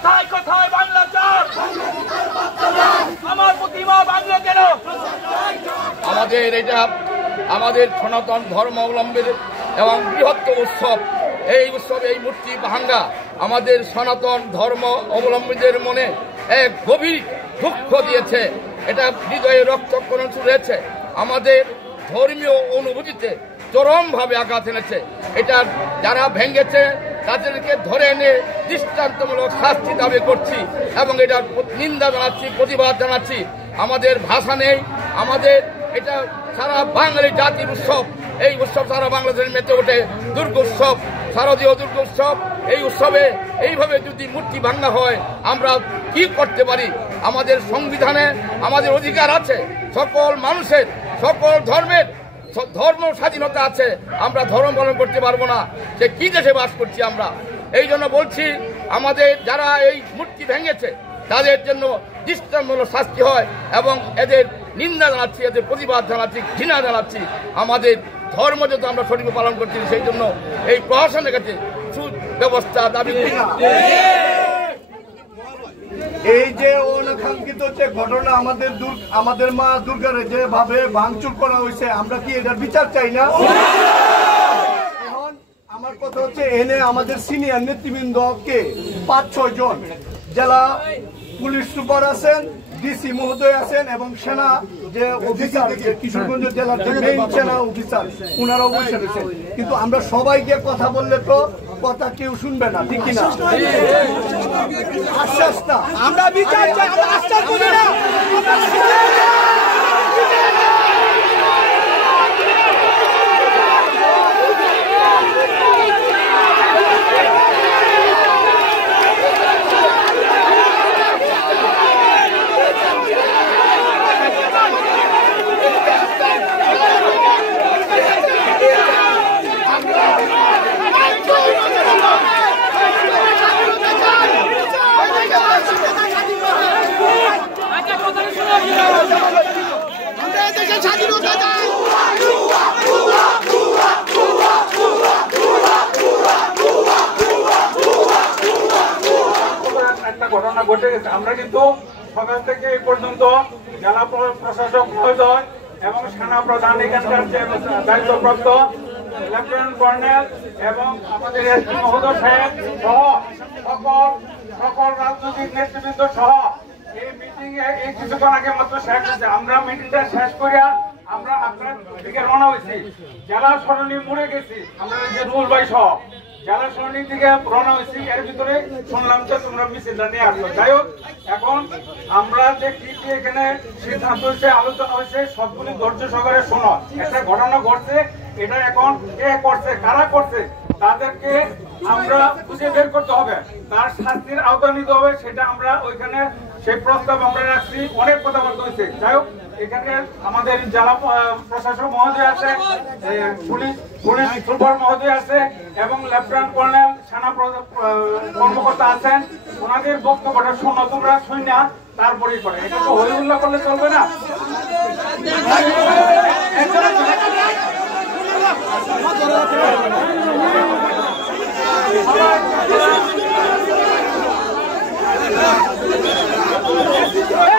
কোথায় কোথায় বাংলা চর, আমার প্রতিমা বাংলা কেন? আমাদের এটা আমাদের সনাতন ধর্মাবলম্বীর এবং বৃহত্তম উৎসব। এই উৎসবে এই মূর্তি ভাঙ্গা আমাদের সনাতন ধর্ম অবলম্বীদের মনে এক গভীর দুঃখ দিয়েছে। এটা হৃদয়ে রক্তক্ষরণ রয়েছে, আমাদের ধর্মীয় অনুভূতিতে চরমভাবে আঘাত এনেছে। এটা যারা ভেঙেছে তাদেরকে ধরে এনে দৃষ্টান্তমূলক শাস্তি দাবি করছি এবং এটার নিন্দা জানাচ্ছি, প্রতিবাদ জানাচ্ছি। আমাদের ভাষা নেই, আমাদের এটা সারা বাঙালি জাতির উৎসব। এই উৎসব সারা বাংলাদেশের মেতে ওঠে দুর্গোৎসব, শারদীয় দুর্গোৎসব। এই উৎসবে এইভাবে যদি মূর্তি ভাঙা হয় আমরা কি করতে পারি? আমাদের সংবিধানে আমাদের অধিকার আছে, সকল মানুষের সকল ধর্মের ধর্ম স্বাধীনতা আছে। আমরা ধর্ম পালন করতে পারবো না, যে কি দেশে বাস করছি আমরা? এই জন্য বলছি আমাদের যারা এই মূর্তি ভেঙেছে তাদের জন্য দৃষ্টান্তমূলক শাস্তি হয় এবং এদের নিন্দা জানাচ্ছি, এদের প্রতিবাদ জানাচ্ছি, ঘৃণা জানাচ্ছি। আমাদের ধর্ম যত আমরা সঠিক পালন করছি, সেই জন্য এই প্রশাসনের কাছে সুব্যবস্থা দাবি করি। এই যে অনাকাঙ্ক্ষিত যে ঘটনা আমাদের মা দুর্গার যেভাবে ভাঙচুর করা হয়েছে, আমরা কি এটার বিচার চাই না? এখন আমার কথা হচ্ছে এনে আমাদের সিনিয়র নেতৃবৃন্দকে 5-6 জন জেলা পুলিশ সুপার আছেন, ডিসি মহোদয় আছেন এবং সেনা যে অফিসার, কিশোরগঞ্জ জেলার যে মেইন সেনা অফিসার, ওনারা বসে রয়েছেন। কিন্তু আমরা সবাইকে কথা বললে তো কথা কেউ শুনবে না, ঠিক কিনা? আশ্বাস না, আমরা বিচার চাই, আমরা আশ্বাস করি না। ঘটনা ঘটে গেছে। আমরা কিন্তু সকাল থেকে এই পর্যন্ত জেলা প্রশাসক মহোদয় এবং সেনা প্রধান, এখানকার যে দায়িত্বপ্রাপ্ত লেফটেন্যান্ট কর্নেল এবং আমাদের এসপি মহোদয় সাহেব সহ সকল রাজনৈতিক নেতৃবৃন্দ সহ এই মিটিং এই কিছুক্ষণ আগে মাত্র শেষ হয়েছে। আমরা মিটিংটা শেষ করিয়া আমরা আপনার দিকে রওনা হয়েছি, জেলা সরণি মুড়ে গেছি। আমরা যে রুল বাই সহ জেলা সরণির দিকে রওনা হয়েছি। এর ভিতরে শুনলাম যে তোমরা মিছিলটা নিয়ে আসলো। যাই হোক, এখন আমরা যে কি কি এখানে সিদ্ধান্ত হয়েছে, আলোচনা হয়েছে, সবগুলি ধৈর্য সহকারে শোনো। একটা ঘটনা ঘটছে, এটা এখন কে করছে, কারা করছে, তাদেরকে আমরা খুঁজে বের করতে হবে, তার শাস্তির আওতায় নিতে হবে। সেটা আমরা ওইখানে সেই প্রস্তাব আমরা রাখছি। অনেক কথাবার্তা হয়েছে। যাই হোক, এখানে আমাদের জেলা প্রশাসক মহোদয় আছে, পুলিশ সুপার মহোদয় আছে এবং লেফটেন্যান্ট কর্নেল সেনা কর্মকর্তা আছেন। ওনাদের বক্তব্যটা শোনো, তোমরা শুনে তারপরেই করে। এটা তো হই উল্লাহ করলে চলবে না।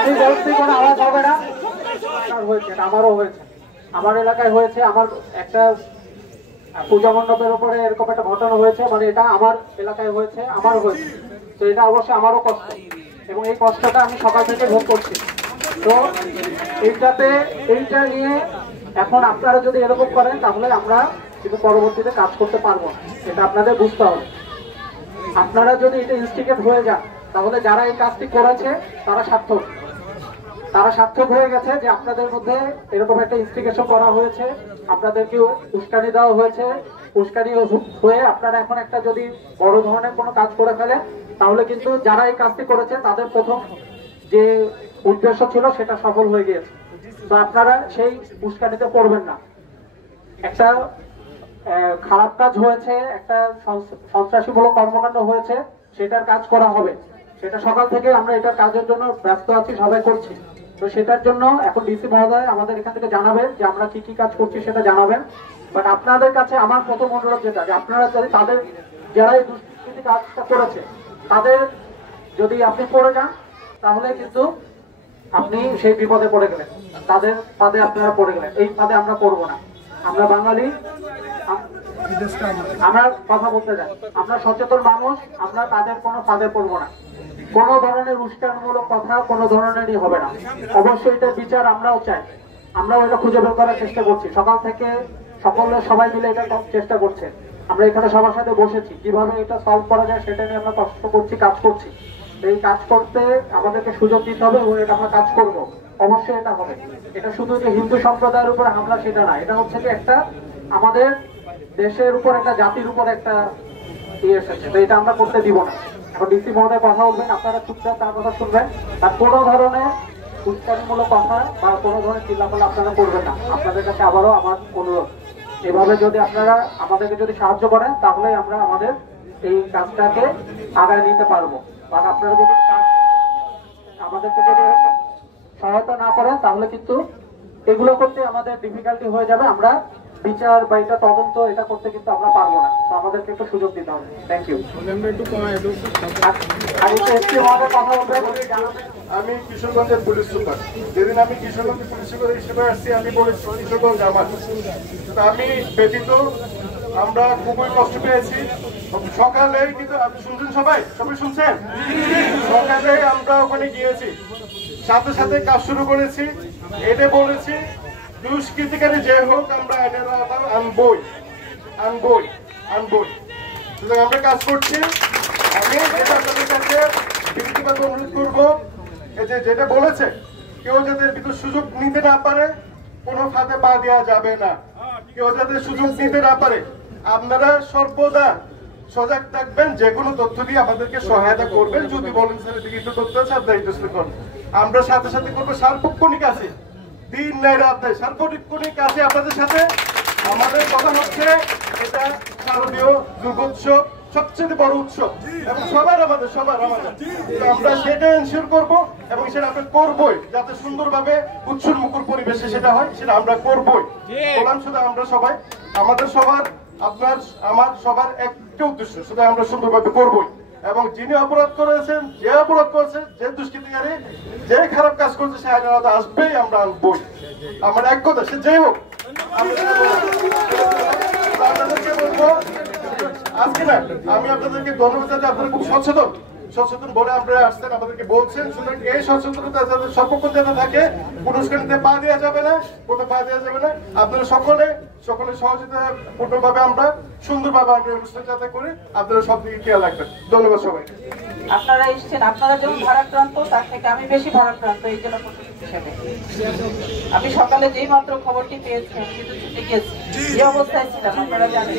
আমি বলছি কোনো আওয়াজ হবে না। হয়েছে, আমারও হয়েছে, আমার এলাকায় হয়েছে। আমার একটা পূজা মণ্ডপের উপরে এরকম একটা ঘটনা হয়েছে, মানে এটা আমার এলাকায় হয়েছে, আমার হয়েছে। তো এটা অবশ্যই আমারও কষ্ট এবং এই কষ্টটা আমি সকাল থেকে ভোগ করছি। তো এইটা নিয়ে এখন আপনারা যদি এরকম করেন তাহলে আমরা কিন্তু পরবর্তীতে কাজ করতে পারবো না, এটা আপনাদের বুঝতে হবে। আপনারা যদি এটা ইনস্টিগেট হয়ে যান তাহলে যারা এই কাজটি করেছে তারা সার্থক হয়ে গেছে, যে আপনাদের মধ্যে এরকম একটা ইনস্টিগেশন করা হয়েছে, আপনাদেরকে উস্কানি দেওয়া হয়েছে, উস্কানি হয়ে আপনারা এখন একটা যদি বড় ধরনের কোনো কাজ করে ফেলেন তাহলে কিন্তু যারা এই কাজটি করেছে তাদের প্রথম যে উদ্দেশ্য ছিল সেটা সফল হয়ে গিয়েছে। তো আপনারা সেই উস্কানিতে পড়বেন না। একটা খারাপ কাজ হয়েছে, একটা সন্ত্রাসীমূলক কর্মকাণ্ড হয়েছে, সেটার কাজ করা হবে। সেটা সকাল থেকে আমরা এটার কাজের জন্য ব্যস্ত আছি, সবাই করছি। তো সেটার জন্য এখন ডিসি মহোদয় আমাদের এখান থেকে জানাবেন যে আমরা কি কি কাজ করছি, সেটা জানাবেন। বাট আপনাদের কাছে আমার প্রথম অনুরোধ যেটা, যে আপনারা যদি তাদের যারা এই দুষ্কৃতি কাজটা করেছে তাদের যদি আপনি পড়ে যান তাহলে কিন্তু আপনি সেই বিপদে পড়ে গেলেন, তাদের ফাঁদে আপনারা পড়ে গেলেন। এই ফাঁদে আমরা পড়বো না। আমরা বাঙালি, আমরা কথা বলতে যাই, আমরা সচেতন মানুষ, আমরা তাদের কোনো ফাঁদে পড়বো না। কোনো ধরনের উস্কানিমূলক কথা কোনো ধরনেরই হবে না। অবশ্যই এটার বিচার আমরাও চাই, আমরাও এটা খুঁজে বের করার চেষ্টা করছি। সকাল থেকে সবাই মিলে এটা চেষ্টা করছে। আমরা এখানে সবার সাথে বসেছি, কিভাবে এটা সলভ করা যায় সেটা নিয়ে আমরা কষ্ট করছি, কাজ করছি। এই কাজ করতে আমাদেরকে সুযোগ দিতে হবে এবং এটা আমরা কাজ করব, অবশ্যই এটা হবে। এটা শুধু যে হিন্দু সম্প্রদায়ের উপর হামলা সেটা না, এটা হচ্ছে কি একটা আমাদের দেশের উপর, একটা জাতির উপর একটা ইয়ে এসেছে, তো এটা আমরা করতে দিব না। এখন ডিসি মহোদয় কথা বলবেন, আপনারা চুপচাপ তার কথা শুনবেন, আর কোনো ধরনের উস্কানিমূলক কথা বা কোনো ধরনের চিল্লাপাল্লা আপনারা করবেন না। আপনাদের কাছে আবারও আমার অনুরোধ, এভাবে যদি আপনারা আমাদেরকে যদি সাহায্য করেন তাহলে আমরা আমাদের এই কাজটাকে আগায় নিতে পারবো। আর আপনারা যদি আমাদেরকে যদি সহায়তা না করেন তাহলে কিন্তু এগুলো করতে আমাদের ডিফিকাল্টি হয়ে যাবে। আমরা বিচার বা এটা তদন্ত এটা করতে কিন্তু আমরা পারবো না, তো আমাদেরকে একটু সুযোগ দিতে হবে। Thank you. আমি কিশোরগঞ্জের পুলিশ সুপার। যেদিন আমি কিশোরগঞ্জের পুলিশ সুপার হিসেবে আসছি, আমি বলেছি কিশোরগঞ্জ আমার। আমি ব্যতীত আমরা খুবই কষ্ট পেয়েছি। সকালে কিন্তু আপনি শুনছেন, সবাই শুনছেন, সকালে আমরা ওখানে গিয়েছি, সাথে সাথে কাজ শুরু করেছি। এটা বলেছি দুষ্কৃতিকারী যে হোক আমরা আইনের আওতায় আনবই। সুতরাং আমরা কাজ করছি। আমি আপনাদের কাছে ব্যক্তিগত অনুরোধ করবো, যেটা বলেছে কেউ যাতে ভিতর সুযোগ নিতে না পারে, কোনো খাতে পা দেওয়া যাবে না। কেউ যাতে সুযোগ নিতে না পারে, আপনারা সর্বদা সজাগ থাকবেন, যে কোনো তথ্য দিয়ে আমাদেরকে সহায়তা করবেন। যদি বলেন স্যার লিখিত তথ্য আছে আপনারা করুন, আমরা সাথে সাথে করবো। সার্বক্ষণিক আছে, দিন নাই রাত নাই, সার্বক্ষণিক আছে আপনাদের সাথে। আমাদের কথা হচ্ছে এটা শারদীয় দুর্গোৎসব, সবচেয়ে বড় উৎসব এবং সবার আমাদের আমরা সেটা এনশিওর করবো এবং সেটা আমরা করবোই, যাতে সুন্দরভাবে উৎসব মুখর পরিবেশে সেটা হয়, সেটা আমরা করবোই। বললাম শুধু আমরা সবাই, আমাদের সবার, আপনার আমার সবার একটা উদ্দেশ্য, সেটা আমরা সুন্দরভাবে করবোই। এবং যিনি অপরাধ করেছেন, যে অপরাধ করেছে, যে দুষ্কৃতিকারী, যে খারাপ কাজ করছে, সে আইনের আওতায় আসবেই, আমরা আনবই। আমার এক কথা, সে যেই হোক। আপনাদেরকে বলবো আজকে না, আমি আপনাদেরকে ধন্যবাদ জানাই, আপনারা খুব সচেতন বলে আপনারা আসছেন, আমাদেরকে বলছেন। সুতরাং এই সচেতনতা যাতে সর্বক্ষণ যাতে থাকে, পুরস্কারিতে পা দেওয়া যাবে না, কোথাও পা দেওয়া যাবে না। আপনারা সকলে সহযোগিতা পূর্ণভাবে আমরা সুন্দরভাবে আমরা অনুষ্ঠান যাতে করি, আপনারা সব দিকে খেয়াল রাখবেন। ধন্যবাদ সবাই। আপনারা এসছেন, আপনারা যেমন ভারাক্রান্ত, তার থেকে আমি বেশি ভারাক্রান্ত এই জেলা প্রশাসক হিসেবে। আমি সকালে যেই মাত্র খবরটি পেয়েছি কিন্তু ছুটে গিয়েছি, যে অবস্থায় ছিলাম আপনারা জানেন।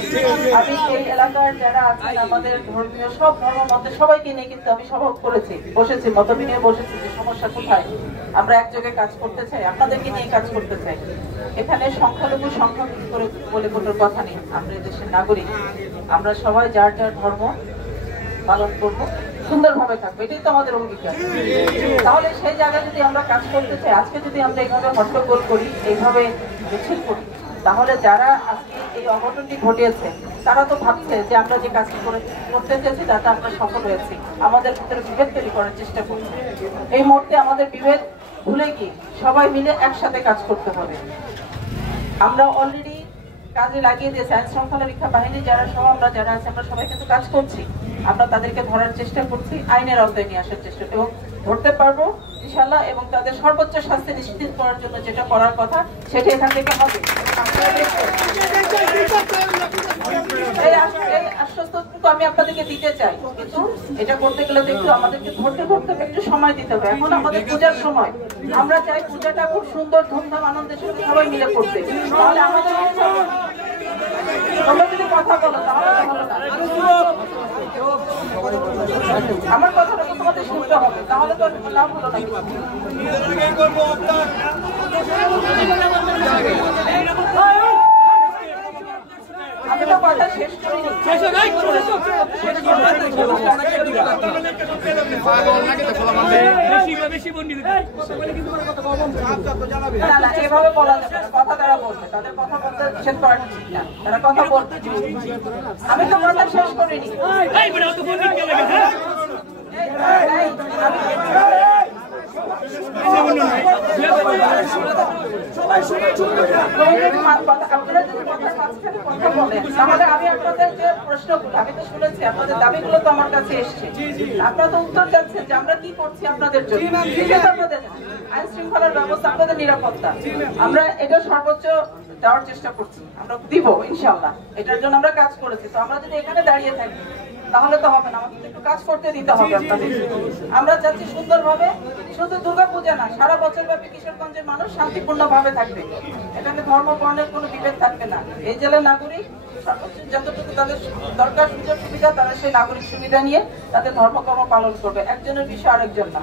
আমি এই এলাকার যারা আছেন, আমাদের ধর্মীয় সব ধর্ম মতে সবাইকে নিয়ে কিন্তু আমি সভা করেছি, বসেছি, মত বিনিময়ে বসেছি যে সমস্যা কোথায়, আমরা একযোগে কাজ করতে চাই, আপনাদেরকে নিয়ে কাজ করতে চাই। এখানে সংখ্যালঘু সংখ্যা করে বলে কোনো কথা নেই। আমরা দেশের নাগরিক, আমরা সবাই যার যার ধর্ম পালন করবো, সুন্দরভাবে থাকবে, এটাই তো আমাদের অঙ্গীকার। তাহলে সেই জায়গায় যদি আমরা কাজ করতে চাই, আজকে যদি আমরা এইভাবে হট্টগোল করি, এইভাবে মিছিল করি, তাহলে যারা আজকে এই অঘটনটি ঘটিয়েছে তারা তো ভাবছে যে আমরা যে কাজটি করতে চেয়েছি তাতে আমরা সফল হয়েছি, আমাদের ভিতরে বিভেদ তৈরি করার চেষ্টা করছি। এই মুহূর্তে আমাদের বিভেদ ভুলে গিয়ে সবাই মিলে একসাথে কাজ করতে হবে। আমরা অলরেডি কাজে লাগিয়ে দিয়েছি, আইন শৃঙ্খলা রক্ষা বাহিনী যারা সহ আমরা যারা আছে, আমরা সবাই কিন্তু কাজ করছি। আমরা তাদেরকে ধরার চেষ্টা করছি, আইনের আওতায় নিয়ে আসার চেষ্টা, এবং ধরতে পারবো ইনশাআল্লাহ। এবং তাদের সর্বোচ্চ শাস্তি নিশ্চিত করার জন্য যেটা করার কথা সেটা এখান থেকে হবে। এই আশ্বস্তটুকু আমি আপনাদেরকে দিতে চাই, কিন্তু এটা করতে গেলে তো একটু আমাদেরকে ধরতে একটু সময় দিতে হবে। এখন আমাদের পূজার সময়, আমরা চাই পূজাটা খুব সুন্দর ধুমধাম আনন্দের সাথে সবাই মিলে করতে। তাহলে আমাদের তোমরা যদি কথা বলো তাহলে হলো না, আমার কথাটা তো তোমাদের শুনতে হবে, তাহলে তো লাভ হলো না। আমি তো কথা শেষ করিনি, এভাবে বলা যাবে না। কথা তারা বলবে, তাদের কথা বলতে নিষেধ করা ঠিক না, তারা কথা বলতে। আমি তো কথা শেষ করিনি। আপনারা যদি কথার মাঝখানে কথা বলেন তাহলে আমি আপনাদের যে প্রশ্নগুলো আমি তো শুনেছি, আপনাদের দাবিগুলো তো আমার কাছে এসছে, আপনারা তো উত্তর চাচ্ছেন যে আমরা কি করছি আপনাদের জন্য, আপনাদের আইন শৃঙ্খলার ব্যবস্থা, আপনাদের নিরাপত্তা, আমরা এটা সর্বোচ্চ দেওয়ার চেষ্টা করছি, আমরা দিব ইনশাআল্লাহ, এটার জন্য আমরা কাজ করেছি। তো আমরা যদি এখানে দাঁড়িয়ে থাকি তাহলে তো হবে না, আমাদের একটু কাজ করতে দিতে হবে আপনাদের। আমরা চাচ্ছি সুন্দরভাবে, শুধু দুর্গাপূজা না, সারা বছর ব্যাপী কিশোরগঞ্জের মানুষ শান্তিপূর্ণ ভাবে থাকবে, এখানে ধর্ম বর্ণের কোনো বিভেদ থাকবে না। এই জেলার নাগরিক সর্বোচ্চ যতটুকু তাদের দরকার সুযোগ সুবিধা, তারা সেই নাগরিক সুবিধা নিয়ে তাদের ধর্মকর্ম পালন করবে, একজনের বিষয় আরেকজন না।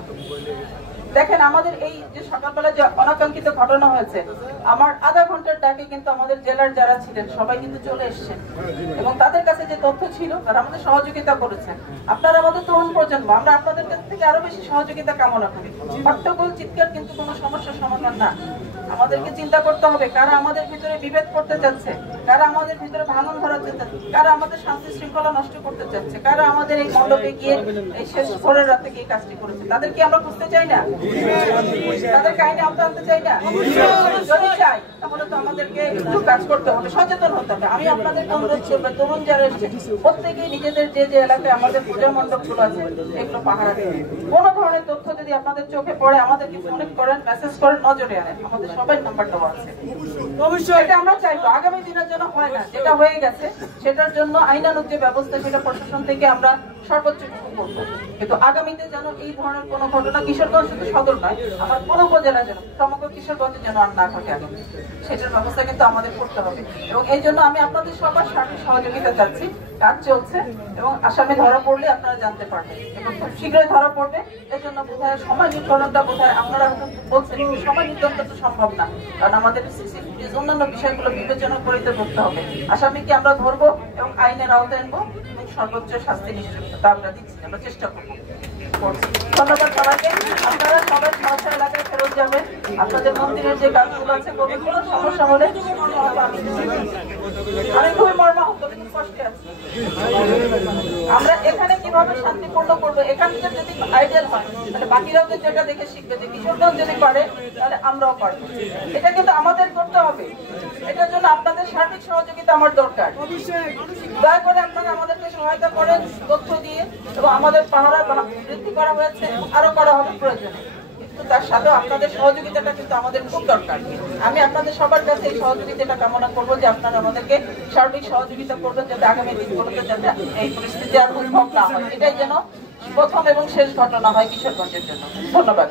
দেখেন আমাদের এই যে সকালবেলা যে অনাকাঙ্ক্ষিত ঘটনা হয়েছে, আমার আধা ঘন্টার ডাকে কিন্তু আমাদের জেলার যারা ছিলেন সবাই কিন্তু চলে এসেছেন এবং তাদের কাছে যে তথ্য ছিল তারা আমাদের সহযোগিতা করেছেন। আপনারা আমাদের তরুণ প্রজন্ম, আমরা আপনাদের কাছ থেকে আরো বেশি সহযোগিতা কামনা করি। হট্টগোল চিৎকার কিন্তু কোনো সমস্যার সমাধান না। আমাদেরকে চিন্তা করতে হবে কারা আমাদের ভিতরে বিভেদ করতে চাচ্ছে, কারা আমাদের ভিতরে ভাঙন ধরাতে চাচ্ছে, কারা আমাদের শান্তি শৃঙ্খলা নষ্ট করতে চাচ্ছে, কারা আমাদের এই মণ্ডপে গিয়ে এই শেষ ভোরের রাতে গিয়ে কাজটি করেছে, তাদেরকে আমরা বুঝতে চাই না, তাদের কাহিনী আমরা আনতে চাই না। যদি চাই তাহলে তো আমাদেরকে একটু কাজ করতে হবে, সচেতন হতে হবে। আমি আপনাদেরকে অনুরোধ করবো, তরুণ যারা এসছে প্রত্যেকেই নিজেদের যে যে এলাকায় আমাদের পূজা মণ্ডপগুলো আছে এগুলো পাহারা দেবেন। কোনো ধরনের তথ্য যদি আপনাদের চোখে পড়ে আমাদেরকে ফোন করেন, মেসেজ করেন, নজরে আনেন, আমাদের সবাই নাম্বার দেওয়া আছে। এটা আমরা চাইবো আগামী দিনের জন্য হয় না, যেটা হয়ে গেছে সেটার জন্য আইনানুগ যে ব্যবস্থা সেটা প্রশাসন থেকে আমরা সর্বোচ্চ করবো, কিন্তু আগামীতে যেন এই ধরনের কোনো ঘটনা কিশোরগঞ্জ শুধু সদর নয়, আমার কোনো উপজেলা যেন সমগ্র কিশোরগঞ্জে যেন আর না ঘটে আগামী, সেটার ব্যবস্থা কিন্তু আমাদের করতে হবে। এবং এই জন্য আমি আপনাদের সবার সার্বিক সহযোগিতা চাচ্ছি। কাজ চলছে এবং আসামি ধরা পড়লে আপনারা জানতে পারবেন এবং খুব শীঘ্রই ধরা পড়বে। এই জন্য বোধহয় সময় নির্ধারণটা বোধহয় আপনারা বলছেন, সময় নির্ধারণটা তো সম্ভব না, কারণ আমাদের অন্যান্য বিষয়গুলো বিবেচনা করে করতে হবে। আসামিকে আমরা ধরবো এবং আইনের আওতায় আনবো এবং সর্বোচ্চ শাস্তি নিশ্চিত তা আমরা দিচ্ছি, আমরা চেষ্টা করবো। ধন্যবাদ সবাইকে। আপনারা সবাই সমস্যা এলাকায় ফেরত যাবেন, আপনাদের মন্দিরের যে কাজগুলো আছে কোনো সমস্যা হলে আমি খুবই মর্মাহত, খুব কষ্টে আছি। আমরা এখানে কিভাবে শান্তিপূর্ণ করবো, এখানকার যদি আইডিয়াল হয় তাহলে বাকিরাও যেটা দেখে শিখবে যে কিশোরগঞ্জ যদি পারে তাহলে আমরাও পারবো। এটা কিন্তু আমাদের করতে হবে, এটার জন্য আপনাদের সার্বিক সহযোগিতা আমার দরকার। দয়া করে আপনারা আমাদেরকে সহায়তা করেন তথ্য দিয়ে, এবং আমাদের পাহারা বৃদ্ধি করা হয়েছে এবং আরো করা হবে প্রয়োজনে, কিন্তু তার সাথে আপনাদের সহযোগিতাটা কিন্তু আমাদের খুব দরকার। আমি আপনাদের সবার কাছে এই সহযোগিতাটা কামনা করবো যে আপনারা আমাদেরকে সার্বিক সহযোগিতা করবেন যাতে আগামী দিনগুলোতে যাতে এই পরিস্থিতি আর উদ্ভব না হয়, এটাই যেন প্রথম এবং শেষ ঘটনা হয় কিশোরগঞ্জের জন্য। ধন্যবাদ।